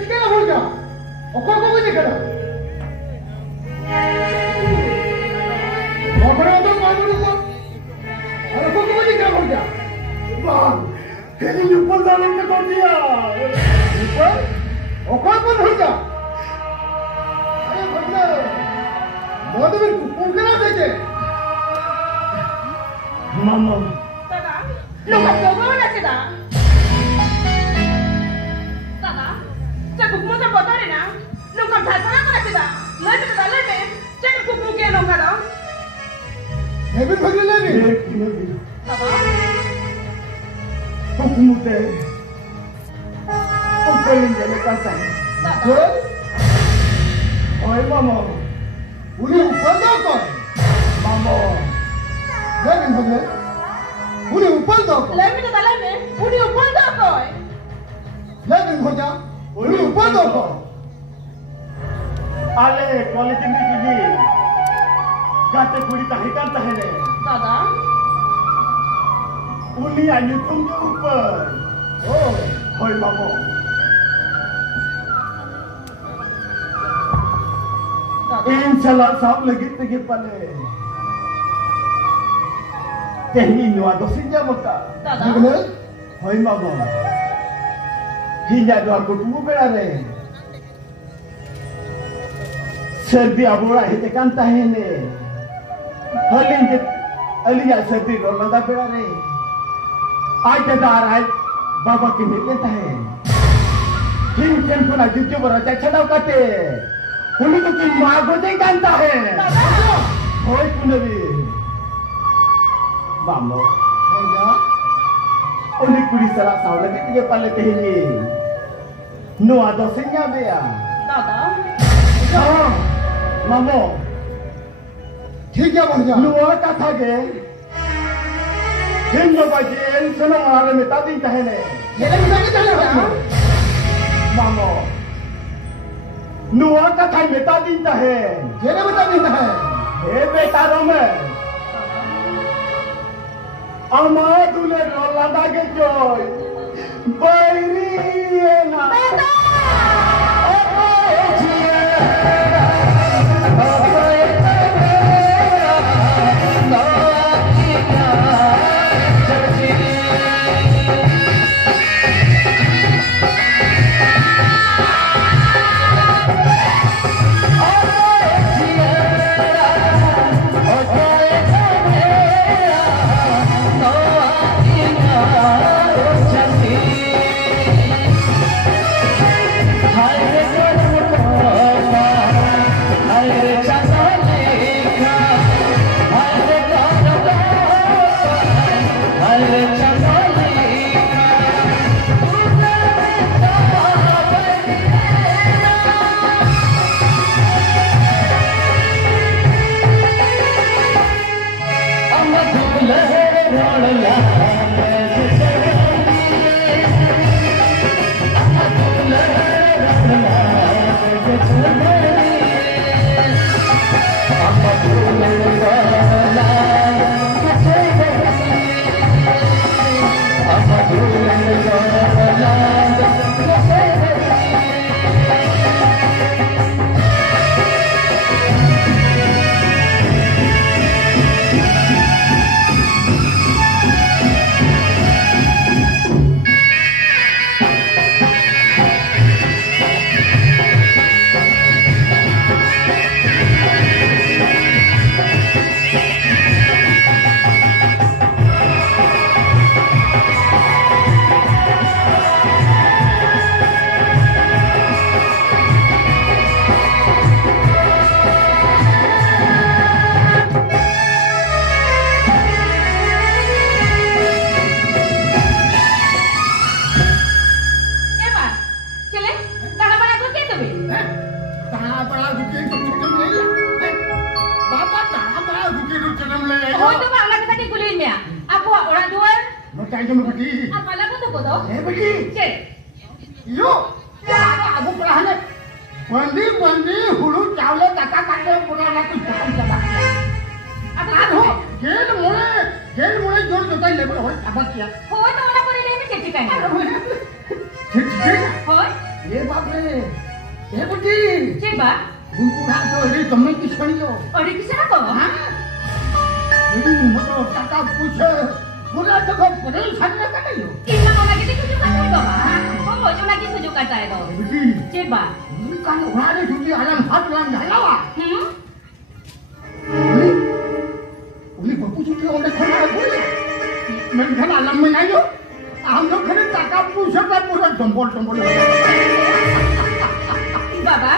चिके ना बोल जा ओको को मुझे करा ओकरे तो मालूम को और ओको को मुझे क्या बोल जा वाह तेरी ऊपर जाने के कर दिया ऊपर ओको को हो जा अरे भगना मोद में कुकुर करा देके मामा दादा लोग जोगो ना चेदा दादा जब कुकुर से बता रहे ना लोग का भाषा ना चेदा ले में जब कुकुर के लोग का ये भी भगले ले दादा हुकूमते ऊपर लेने का चाहिए दादा ओए मामा उन्हें ऊपर दो कौन मामा लेकिन भगले उन्हें ऊपर दो कौन लेकिन तो दादा में उन्हें ऊपर दो कौन लेकिन भजा उन्हें ऊपर दो कौन आले कॉलेज में तुझे गाते पूरी तारीख करता है ले दादा उन्हीं आयु तुम के ऊपर ओ होय मामो इंशाल्लाह सब लगी तक पले tehni nuwa dosinja maka दादा hoy mago hinya do aku tu berare serbi abora hite kanta hene halin ke aliya serbi rolanda berare aj dar aj baba ke mitle tahe hin ken puna jujju baraja chadau kate uni to ki mago de kanta hai hoy kunabi Mamo, ya. Uni kuri salah salah lagi tiga pale tehini. No ada senya bea. दादा हाँ, मामो. ठीक है भैया. नुआ कथा के. हिंदू बच्चे सुनो हमारे में तादी कहने. ये लोग नहीं चले क्या? मामो. नुआ कथा में तादी कहे. ये लोग तादी कहे. ये बेटा रोमे. Ama dule rolanda ke joy bairi na beta ये बाप रे ये बुटी Coba. बुku hak tu ni temen kisah yo. Oh, di kisah apa? Ha? Ini motor kakak pusat. Mula tu kau perlu sana kan yo. Ini mau lagi tujuh kata itu, Pak. Oh, cuma lagi tujuh kata itu. Buti. Coba. Bukan orang ada cuci alam hat alam jalawa. Ini bapu cuci orang kena aku. Mengenai alam menayo. Anda kena kakak pusat dan pura tombol. Baba.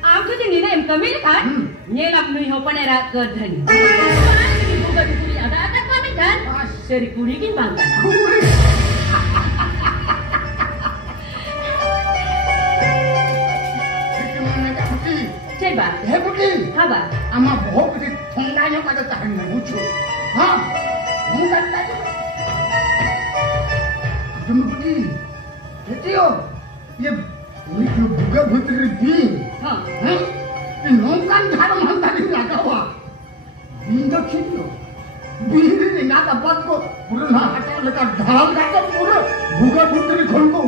Am tu ni em kami kan? Nyelap nui hopan era kerdan. Bukan kuri ada kami kan? Seri kuri kin bangkan. Kuri. Coba. Buti. Apa? Ama bohong buti thongdanya pada tahan lucu. Ha? Bukan tadi. Buti. Itu ये ini juga putri bi. Ini nongkan dalam hantarin naga wa. Binda kiri. Bini ni naga buat ko. Pura na hati lekat dalam kata pura. Buka putri kolko.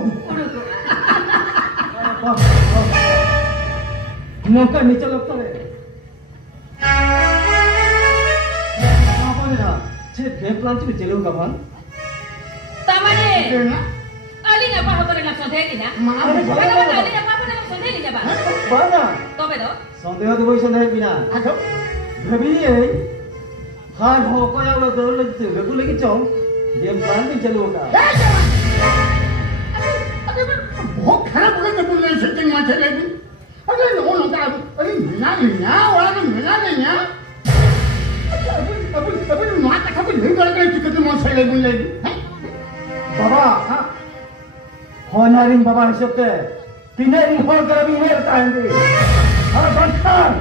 Nongkan ni celok tu le. Apa ni dah? Cik gemplan tu celok kapan? Tamane. Kena. Ali apa apa dengan sondeli na? Mana? Bagaimana ali apa apa dengan sondeli ya, Pak? Mana? Tobe do? Sondeli tu boleh sondeli bina. Agak. Tapi ni, kan hoko yang lo tu lo tu, aku lagi cong. Dia plan ni jalan dah. Aduh, hok kerana bukan tu boleh setting macam lagi. Aduh, orang tak, aduh, mana, orang mana. Tapi mata kamu ni kalau kita kita macam lagi. Baba, ha? Honoring Baba hisap te, tineri hor kerabi her tahangi. Bangkan.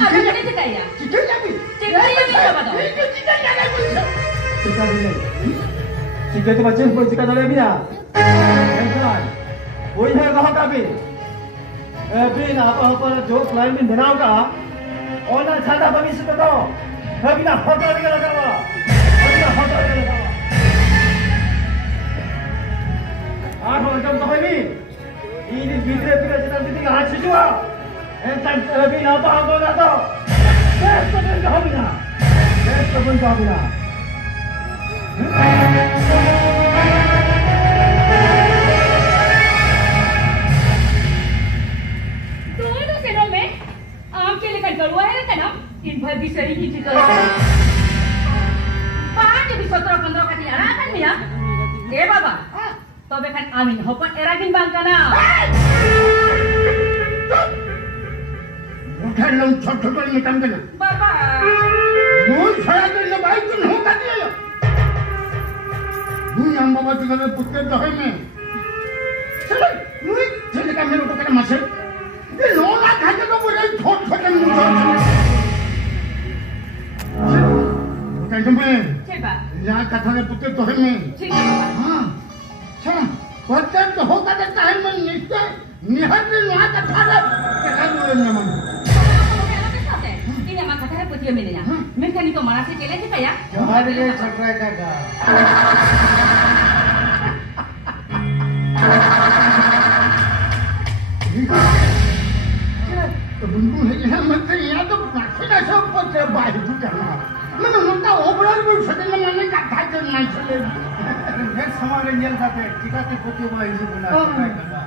Ada ni cakap ya? Cakap ni. Cakap ni apa tu? Cakap ni. Cakap tu macam pun cakap dalam bina. Bangkan. Woi hai kah kami? Bina apa jo plan min बनाओ का? Ona छाता भविष्य तो कभी ना होता नहीं लगा हुआ. कभी ना होता नहीं लगा हुआ. आठ वर्षम तो भी ini गिरे पिरा चिता चिती हाथ छिजुआ एंतन अभी ना तो हम ना तो बेस्ट तो बन जाओ बिना बेस्ट तो बन जाओ बिना दोनों सेनों में आम के लेकर गरुआ है ना इन भर भी सही की चिकन पांच भी 17-15 का दिया ना kan ya ए बाबा Tobe kan amin hopan eragin bangkana. Bukan long छोटे बड़े काम करना. बाबा. मुझ सारा दिन ना बाइक तो नहीं करती है. मुझ हम बाबा जी का पुत्र तो है मैं. चलो मुझ चले काम में तो करना मत. ये लोना खाते तो मुझे छोटे मुझे. बुkan तुम्हें. Coba. यहाँ कथा में पुत्र तो है मैं. ठीक है बाबा. हाँ. Cuma, hotel tu hotel tu tahan menyita, nihat ni nihat apa dah? Kita dulu ni mana? Ini yang kata saya putih mana? Mereka ni tu mana sih cile kita ya? Jauh dia Jatra kagak. Bumbu ni yang macam ni ada macam mana sebab terbaik tu jangan. Mana nak tahu obral pun sedang mana kata tu macam ni. Next हमारे नियम साथे टीका के पोते हुआ इसी बना करना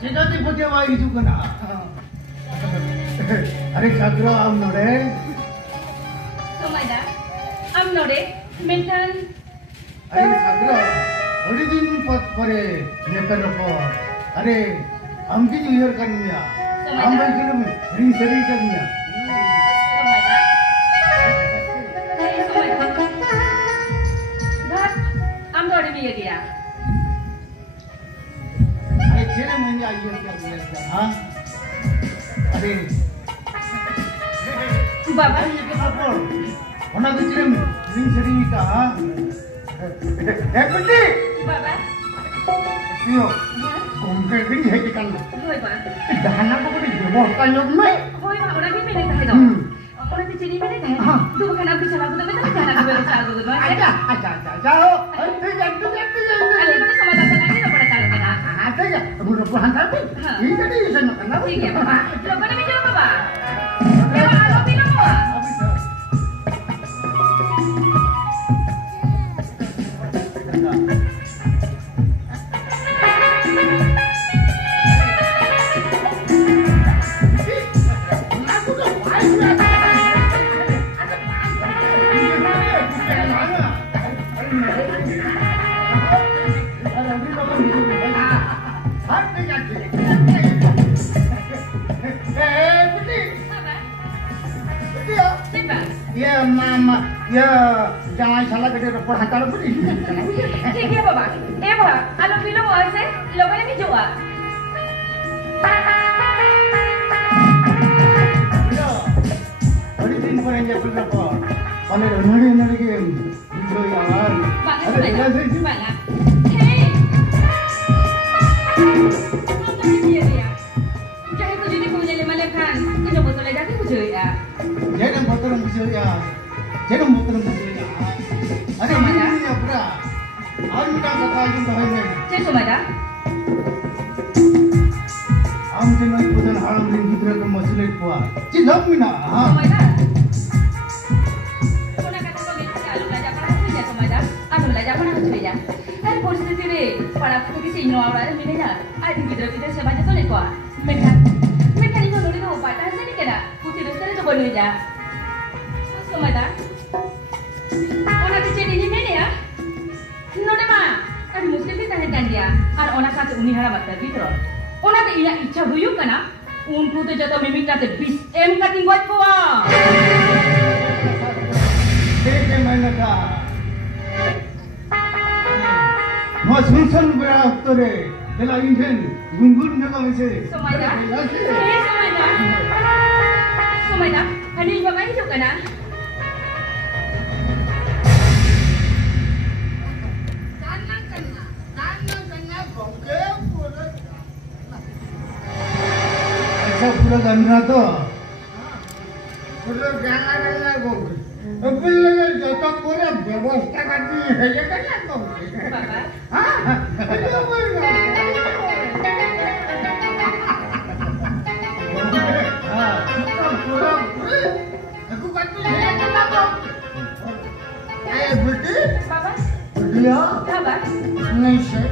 सीधा के पोते हुआ इसी बना अरे छात्रों हम नोरे समाइदा हम नोरे मेंटन अरे छात्रों थोड़ी दिन परे ये करना पर अरे हम की न्यू ईयर करनिया हम बल्कि रिंग करनिया ये गया अरे चले महीने आई है क्या हाँ अरे बाबा ये क्या पर होना तो चले रिंग सेरेमनी का कुटी बाबा क्यों घूमकर रिंग है क्या होय बा दाना को कोई जब होता योग में होय बा उड़ा भी मैंने कहा दो orang tu ciri mana kan? Tu bukan nak bicara aku, tapi tak jangan aku bicara aku tu. Aja. Jauh. Itu. Ada mana sama datang lagi nak pada tahu kan? Ada ya. Mudah pulang tapi. Ini tadi saya nak kenal. Sige, Papa. Lo kena bicara Papa. Kaya ako bilang mo. Ya mama, ya jangan salah kerja repot hantar apa ni? Sige, Papa. Papa, ano bilang mo ase? Lo kena bicara. Ya, hari ini pun yang jatuh apa? Kalau nari game, itu yang lain. Ada jelas sih. Hey. Jangan kau jadi punya lima lekan. Ini betul lagi aku cuy ya. Jangan motor musuh ya. Ada mana ni apa? Aku tak kata jum tahu ni. Cek mana? Am cuma ikutan haram ring kita ke masjid kuah. Cilok mina. Mana? Kau nak kata kau ni alu belajar apa nak cuci mana? Alu belajar apa nak cuci ya? Posisi ni pada aku tu sini orang ni mana? Ada kita siapa je tu ni kuah. Mereka ni kau lori kau patah sini kena. Putih besar tu boleh je. Mana? Orang tu jadi ni mana ya? Nona ma, kami Muslim ni tahan dia. Ar orang kata uni hara mata bitro. Orang tu ia icha huyuk kana. Untu tu jatuh meminta tu bis cutting buat kuah. Kek mana ka? Masukkan berak tu le. Kalau Indian, gungun jaga mesti. Semada? Semada? Ada ibu bapa hidup kana? पूरा गंदा तो पूरा गंदा गोगी अब लगे जो तो पूरा व्यवस्था करती है ये क्या गोगी Papa? हाँ ये बोल रहा हाँ पूरा aku करती है क्या गोगी बेटी Papa? बेटिया Papa? नहीं से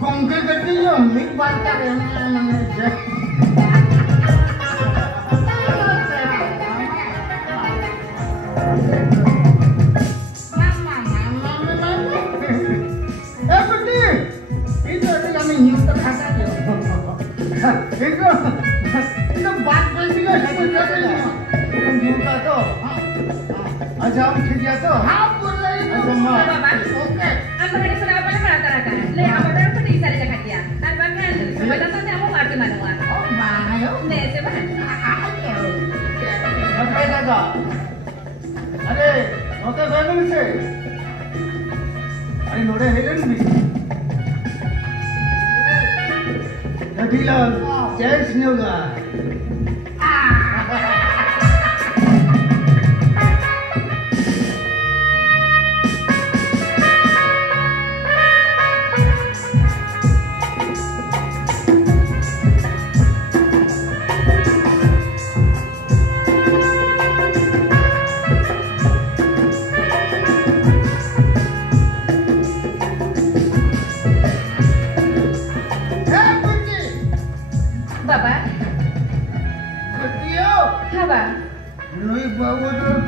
गोंगे करती है मिक बात कर रहे हैं मैंने से itu baat bersih semua jadi. Juga tu. Aja kerja tu. Boleh. Papa? Okey. Apa hari sudah apa yang rata-rata? Le apa dah pun di sana dekat dia. Apa kan? Sebab tu saya mau marti mana? Oh, mana? Ne, sebab. Apa jaga? Ada, mata saya ni se. Ada nore helen ni. Kadilah, jazz ni juga.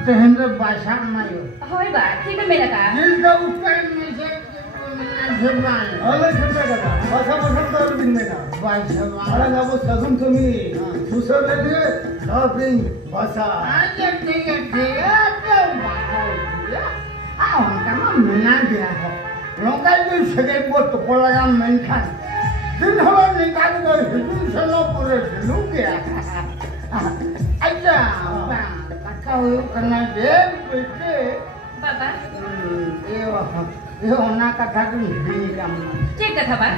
Tehendra bahasa Melayu. Hoi ba, ठीक है मेरा का. Jilda usai mese sebai. Oleh sebai kata. Bahasa tu दिन में ना. Bahasa. Orang kamu sagun kami. Susah lagi. Lapring bahasa. Aja dia. Orang kamu menang dia. Lokal tu sebagai bot pola yang menkan. दिन हवा निकाल कर हिंदू सलो पूरे हिंदू क्या. Aja. Kau kena dia betul. Papa? Iyo nak kata tu ni kamu. Cik kata apa?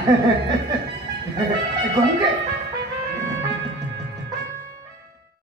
Gongge.